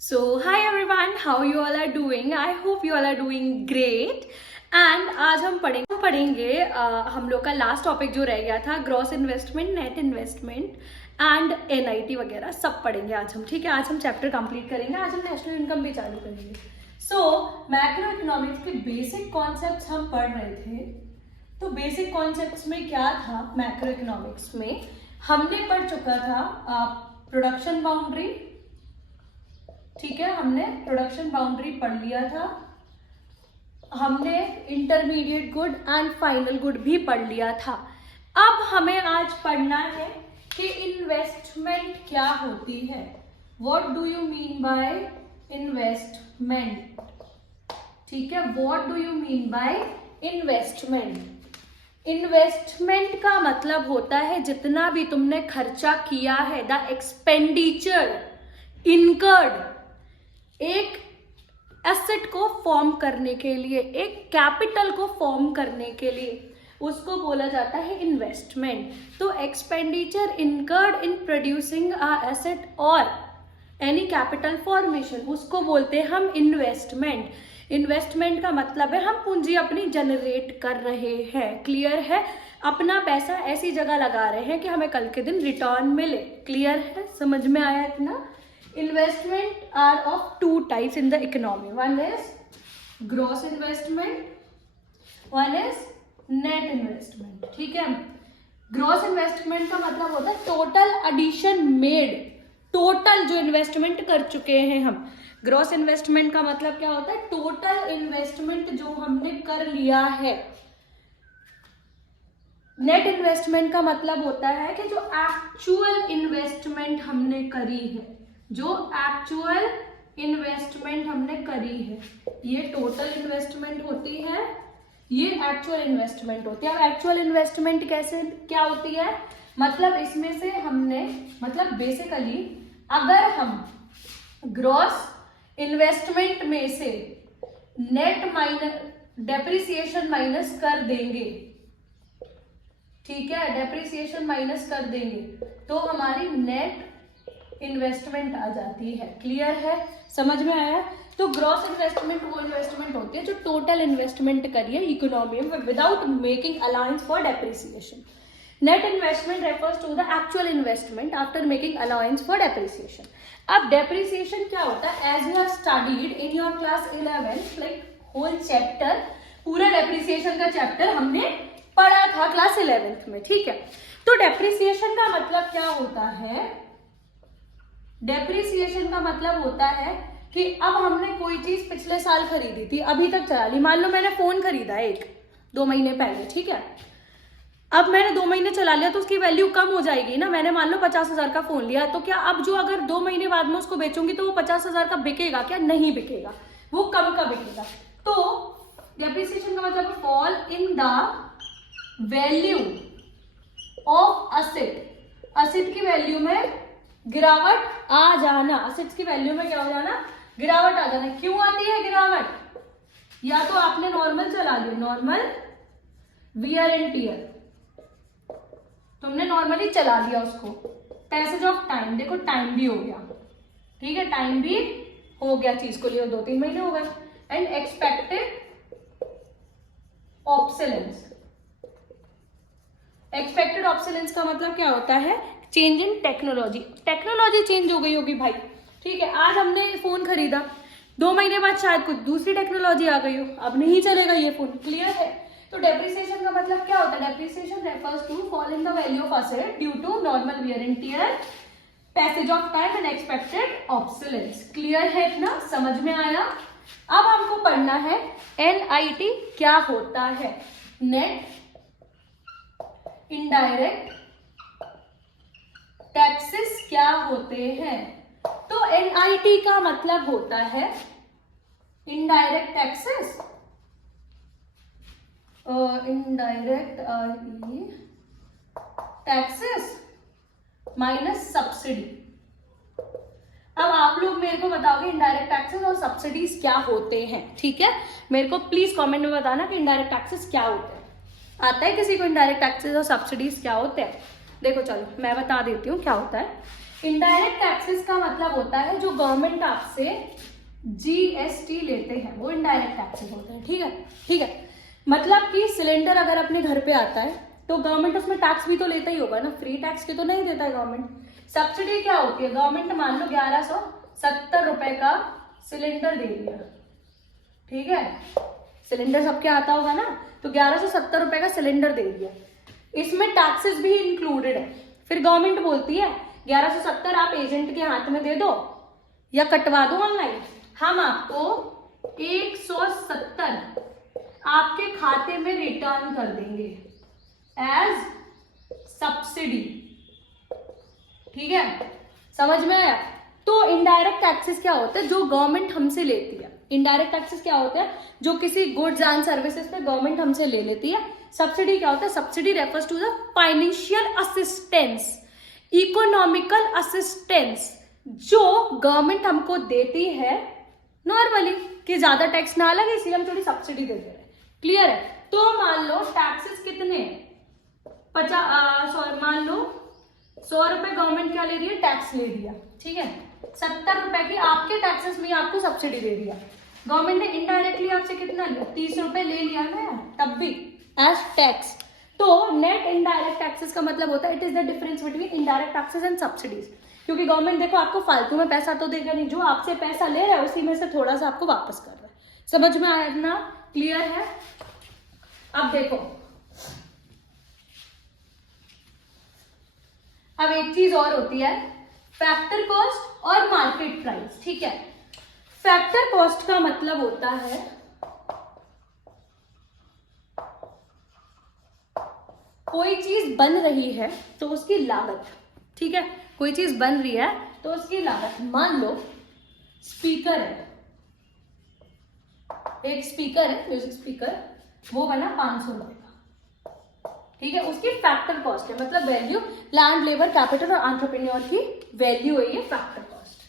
So, hi everyone, how you all are doing? I hope you all are doing great. And आज हम पढ़ेंगे हम लोग का लास्ट टॉपिक जो रह गया था gross investment, net investment and NIT वगैरह सब पढ़ेंगे आज हम. ठीक है, आज हम चैप्टर कंप्लीट करेंगे. आज हम नेशनल इनकम भी चालू करेंगे. सो मैक्रो इकोनॉमिक्स के बेसिक कॉन्सेप्ट्स हम पढ़ रहे थे. तो बेसिक कॉन्सेप्ट्स में क्या था? मैक्रो इकोनॉमिक्स में हमने पढ़ चुका था प्रोडक्शन बाउंड्री. ठीक है, हमने प्रोडक्शन बाउंड्री पढ़ लिया था. हमने intermediate good and final good भी पढ़ लिया था. अब हमें आज पढ़ना है कि इन्वेस्टमेंट क्या होती है. What do you mean by investment? ठीक है, what do you mean by investment? Investment का मतलब होता है जितना भी तुमने खर्चा किया है, द एक्सपेंडिचर इनकर्ड एक एसेट को फॉर्म करने के लिए, एक कैपिटल को फॉर्म करने के लिए, उसको बोला जाता है इन्वेस्टमेंट. तो expenditure incurred in producing a asset और एनी कैपिटल फॉर्मेशन, उसको बोलते हैं हम इन्वेस्टमेंट. इन्वेस्टमेंट का मतलब है हम पूंजी अपनी जनरेट कर रहे हैं. क्लियर है? अपना पैसा ऐसी जगह लगा रहे हैं कि हमें कल के दिन रिटर्न मिले. क्लियर है? समझ में आया इतना? Investment are of two types in the economy. One is gross investment, one is net investment. ठीक है, gross investment का मतलब होता है total addition made, total जो investment कर चुके हैं हम. gross investment का मतलब क्या होता है? total investment जो हमने कर लिया है. नेट इन्वेस्टमेंट का मतलब होता है कि जो एक्चुअल इन्वेस्टमेंट हमने करी है, जो एक्चुअल इन्वेस्टमेंट हमने करी है, ये टोटल इन्वेस्टमेंट होती है, ये एक्चुअल इन्वेस्टमेंट होती है. अब एक्चुअल इन्वेस्टमेंट कैसे क्या होती है? मतलब इसमें से हमने, मतलब बेसिकली अगर हम ग्रॉस इन्वेस्टमेंट में से नेट माइनस डेप्रिसिएशन माइनस कर देंगे, ठीक है, डेप्रिसिएशन माइनस कर देंगे तो हमारी नेट इन्वेस्टमेंट आ जाती है. क्लियर है? समझ में आया? तो ग्रॉस इन्वेस्टमेंट वो इन्वेस्टमेंट होती है जो टोटल इन्वेस्टमेंट करी है इकोनॉमी में without making allowance for depreciation. Net investment refers to the actual investment after making allowance for depreciation. अब डेप्रिसिएशन क्या होता है? As you have studied in your class 11, like whole chapter, पूरा depreciation का chapter हमने पढ़ा था क्लास 11th में. ठीक है, तो डेप्रिसिएशन का मतलब क्या होता है? डेप्रिसिएशन का मतलब होता है कि अब हमने कोई चीज पिछले साल खरीदी थी, अभी तक चला ली. मान लो मैंने फोन खरीदा 1-2 महीने पहले, ठीक है, अब मैंने 2 महीने चला लिया तो उसकी वैल्यू कम हो जाएगी ना. मैंने मान लो 50,000 का फोन लिया, तो क्या अब जो अगर 2 महीने बाद में उसको बेचूंगी तो वो 50,000 का बिकेगा क्या? नहीं बिकेगा, वो कम का बिकेगा. तो डेप्रिसिएशन का मतलब fall in the value of asset. Asset की वैल्यू में गिरावट आ जाना. असेट्स की वैल्यू में क्या हो जाना? गिरावट आ जाना. क्यों आती है गिरावट? या तो आपने नॉर्मल चला लिया, नॉर्मल वियर एंड टियर, तुमने नॉर्मली चला लिया उसको. पैसेज ऑफ टाइम, देखो टाइम भी हो गया, ठीक है, टाइम भी हो गया, चीज को लिए 2-3 महीने हो गए. And expected obsolescence. Expected obsolescence का मतलब क्या होता है? Change in technology. Technology change हो गई होगी भाई. ठीक है, आज हमने फोन खरीदा, 2 महीने बाद शायद कुछ दूसरी टेक्नोलॉजी आ गई हो, अब नहीं चलेगा ये फोन. क्लियर है? तो डेप्रिसिएशन का मतलब क्या होता है? Depreciation refers to fall in the value of asset due to normal wear and tear, passage of time and expected obsolescence. Clear है इतना? समझ में आया? अब हमको पढ़ना है एनआईटी क्या होता है. नेट इनडायरेक्ट टैक्सेस क्या होते हैं? तो एनआईटी का मतलब होता है indirect taxes, indirect taxes minus subsidy. अब आप लोग मेरे को बताओगे इनडायरेक्ट टैक्सेस और सब्सिडीज क्या होते हैं. ठीक है, मेरे को प्लीज कमेंट में बताना कि इनडायरेक्ट टैक्सेस क्या होते हैं. आता है किसी को इनडायरेक्ट टैक्सेस और सब्सिडीज क्या होते हैं? देखो चलो मैं बता देती हूँ क्या होता है. इनडायरेक्ट टैक्सेस का मतलब होता है जो गवर्नमेंट आपसे जीएसटी लेते हैं, वो इनडायरेक्ट टैक्सेस होते हैं। ठीक है, ठीक है। मतलब कि सिलेंडर अगर अपने घर पे आता है तो गवर्नमेंट उसमें टैक्स भी तो लेता ही होगा ना, फ्री टैक्स के तो नहीं देता है गवर्नमेंट। सब्सिडी क्या होती है, गवर्नमेंट मान लो 1170 रुपए का सिलेंडर दे दिया, ठीक है, सिलेंडर सबके आता होगा ना, तो 1170 रुपए का सिलेंडर दे दिया, इसमें टैक्सेस भी इंक्लूडेड है। फिर गवर्नमेंट बोलती है 1170 आप एजेंट के हाथ में दे दो या कटवा दो ऑनलाइन, हम आपको 170 आपके खाते में रिटर्न कर देंगे एज सब्सिडी। ठीक है, समझ में आया? तो इनडायरेक्ट टैक्सेस क्या होता है, जो गवर्नमेंट हमसे लेती है। इनडायरेक्ट टैक्सेस क्या होता है, जो किसी गुड्स एंड सर्विसेज पे गवर्नमेंट हमसे ले लेती है। सब्सिडी क्या होता है, subsidy refers to the financial assistance, economical assistance जो गवर्नमेंट हमको देती है नॉर्मली, कि ज्यादा टैक्स ना लगे इसलिए हम थोड़ी सब्सिडी देते हैं। क्लियर है? तो मान लो टैक्सेस कितने, मान लो 100 रुपए गवर्नमेंट क्या ले रही है, टैक्स ले दिया, ठीक है, 70 रुपए की आपके टैक्सेस में आपको सब्सिडी दे दिया। गवर्नमेंट ने इनडायरेक्टली आपसे कितना लिया, 30 रुपए ले लिया ना, तब भी एज टैक्स। तो नेट इनडायरेक्ट टैक्सेस का मतलब होता है it is the difference between indirect taxes and subsidies. क्योंकि गवर्नमेंट देखो आपको फालतू में पैसा तो देगा नहीं, जो आपसे पैसा ले रहा है उसी में से थोड़ा सा आपको वापस कर रहा है। समझ में आया ना? क्लियर है? अब देखो, अब एक चीज और होती है, फैक्टर कॉस्ट और मार्केट प्राइस। ठीक है, फैक्टर कॉस्ट का मतलब होता है कोई चीज बन रही है तो उसकी लागत। ठीक है, कोई चीज बन रही है तो उसकी लागत। मान लो स्पीकर है, एक स्पीकर है, म्यूजिक स्पीकर, वो बना 500 रुपए का, ठीक है, उसकी फैक्टर कॉस्ट है, मतलब वैल्यू, लैंड, लेबर, कैपिटल और एंटरप्रेन्योर की वैल्यू है ये फैक्टर कॉस्ट।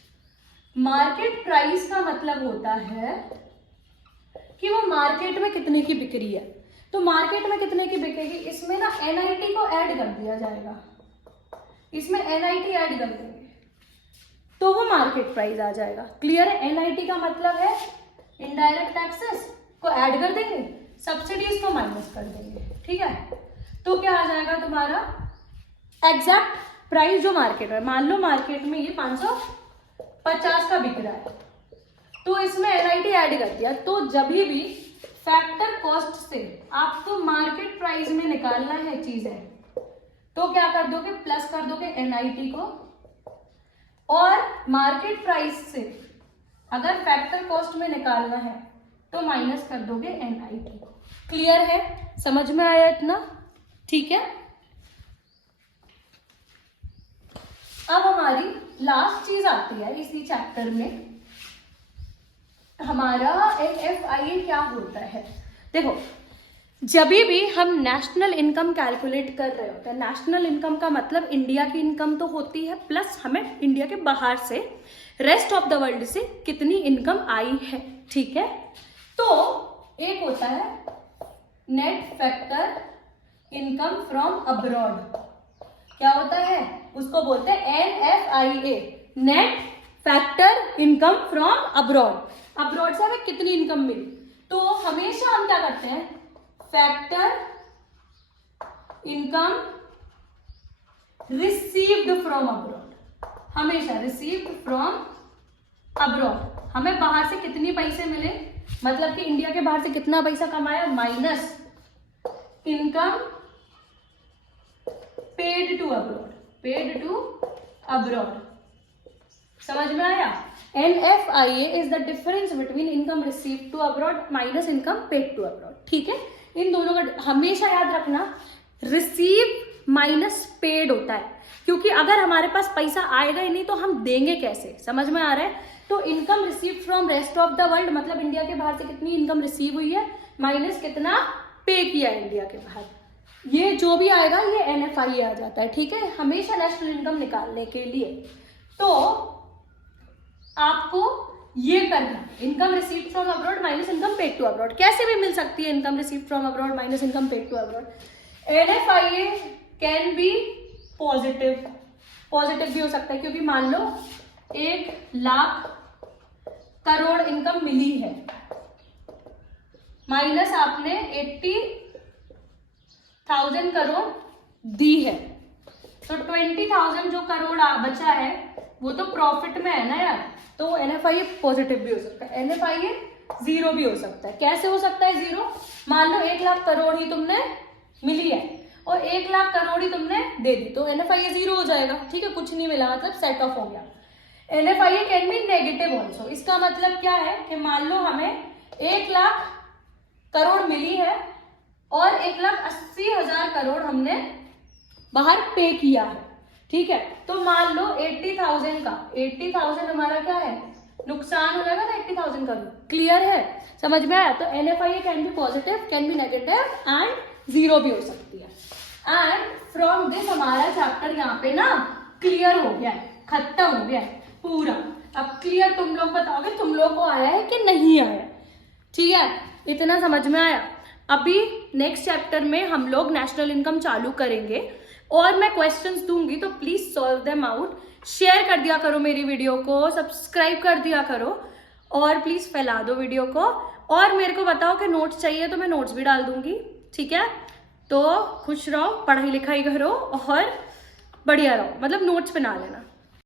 मार्केट प्राइस का मतलब होता है कि वो मार्केट में कितने की बिक रही है। तो मार्केट में कितने की बिकेगी, इसमें ना एनआईटी को ऐड कर दिया जाएगा, इसमें एनआईटी ऐड कर देंगे तो वो मार्केट प्राइस आ जाएगा। क्लियर है? एनआईटी का मतलब है इनडायरेक्ट टैक्सेस को ऐड कर देंगे, सब्सिडीज को माइनस कर देंगे। ठीक है, तो क्या आ जाएगा तुम्हारा एग्जैक्ट प्राइस जो मार्केट में, मान लो मार्केट में ये 550 का बिक रहा है, तो इसमें एनआईटी ऐड कर दिया, तो जब भी फैक्टर कॉस्ट से आपको मार्केट प्राइस में निकालना है चीजें, तो क्या कर दोगे, प्लस कर दोगे एनआईटी को, और मार्केट प्राइस से अगर फैक्टर कॉस्ट में निकालना है तो माइनस कर दोगे एनआईटी को। क्लियर है? समझ में आया इतना? ठीक है, अब हमारी लास्ट चीज आती है इसी चैप्टर में, हमारा एनएफआईए क्या होता है। देखो, जब भी हम नेशनल इनकम कैलकुलेट कर रहे होते हैं, नेशनल इनकम का मतलब इंडिया की इनकम तो होती है, प्लस हमें इंडिया के बाहर से, रेस्ट ऑफ द वर्ल्ड से कितनी इनकम आई है। ठीक है, तो एक होता है net factor income from abroad, क्या होता है, उसको बोलते हैं NFIA, net factor income from abroad. Abroad से हमें कितनी इनकम मिली, तो हमेशा हम क्या करते हैं, factor income received from abroad, हमेशा रिसीव्ड फ्रॉम अब्रॉड, हमें बाहर से कितनी पैसे मिले, मतलब कि इंडिया के बाहर से कितना पैसा कमाया, minus income paid to abroad, paid to abroad. समझ में आया? NFIA is the difference between income received to abroad minus income paid to abroad. ठीक है, इन दोनों का हमेशा याद रखना, रिसीव माइनस पेड होता है, क्योंकि अगर हमारे पास पैसा आएगा ही नहीं तो हम देंगे कैसे। समझ में आ रहा है? तो income received from rest of the world, मतलब इंडिया के बाहर से कितनी इनकम रिसीव हुई है, माइनस कितना पे किया इंडिया के बाहर, ये जो भी आएगा ये NFIA आ जाता है। ठीक है, हमेशा नेशनल इनकम निकालने के लिए तो आपको ये करना, income received from abroad minus income paid to abroad. कैसे भी मिल सकती है income received from abroad minus income paid to abroad. NFIA can be positive, positive भी हो सकता है, क्योंकि मान लो 1,00,000 करोड़ इनकम मिली है माइनस आपने 80,000 करोड़ दी है, तो 20,000 जो करोड़ बचा है वो तो प्रॉफिट में है ना यार, तो NFIA पॉजिटिव भी हो सकता है, NFIA जीरो भी हो सकता है। कैसे हो सकता है जीरो? मान लो 1,00,000 करोड़ ही तुमने मिली है और 1,00,000 करोड़ ही तुमने दे दी, तो NFIA जीरो हो जाएगा, ठीक है, कुछ नहीं मिला, मतलब सेट ऑफ हो गया। NFIA can B negative also. इसका मतलब क्या है कि मान लो हमें 1,00,000 करोड़ मिली है और 1,80,000 करोड़ हमने बाहर पे किया है, ठीक है, तो मान लो 80,000 हमारा क्या है, नुकसान हो जाएगा ना 80,000 करोड़। क्लियर है, समझ में आया? तो NFIA can be positive, can be negative and zero भी हो सकती है। एंड फ्रॉम दिस हमारा चैप्टर यहाँ पे ना क्लियर हो गया है, खत्म हो गया है पूरा। अब क्लियर तुम लोग बताओगे तुम लोग को आया है कि नहीं आया, ठीक है, इतना समझ में आया। अभी नेक्स्ट चैप्टर में हम लोग नेशनल इनकम चालू करेंगे और मैं क्वेश्चंस दूंगी, तो please solve them out. Share कर दिया करो मेरी वीडियो को, सब्सक्राइब कर दिया करो और प्लीज फैला दो वीडियो को। और मेरे को बताओ कि नोट्स चाहिए तो मैं नोट्स भी डाल दूंगी, ठीक है। तो खुश रहो, पढ़ाई लिखाई करो और बढ़िया रहो, मतलब नोट्स बना लेना।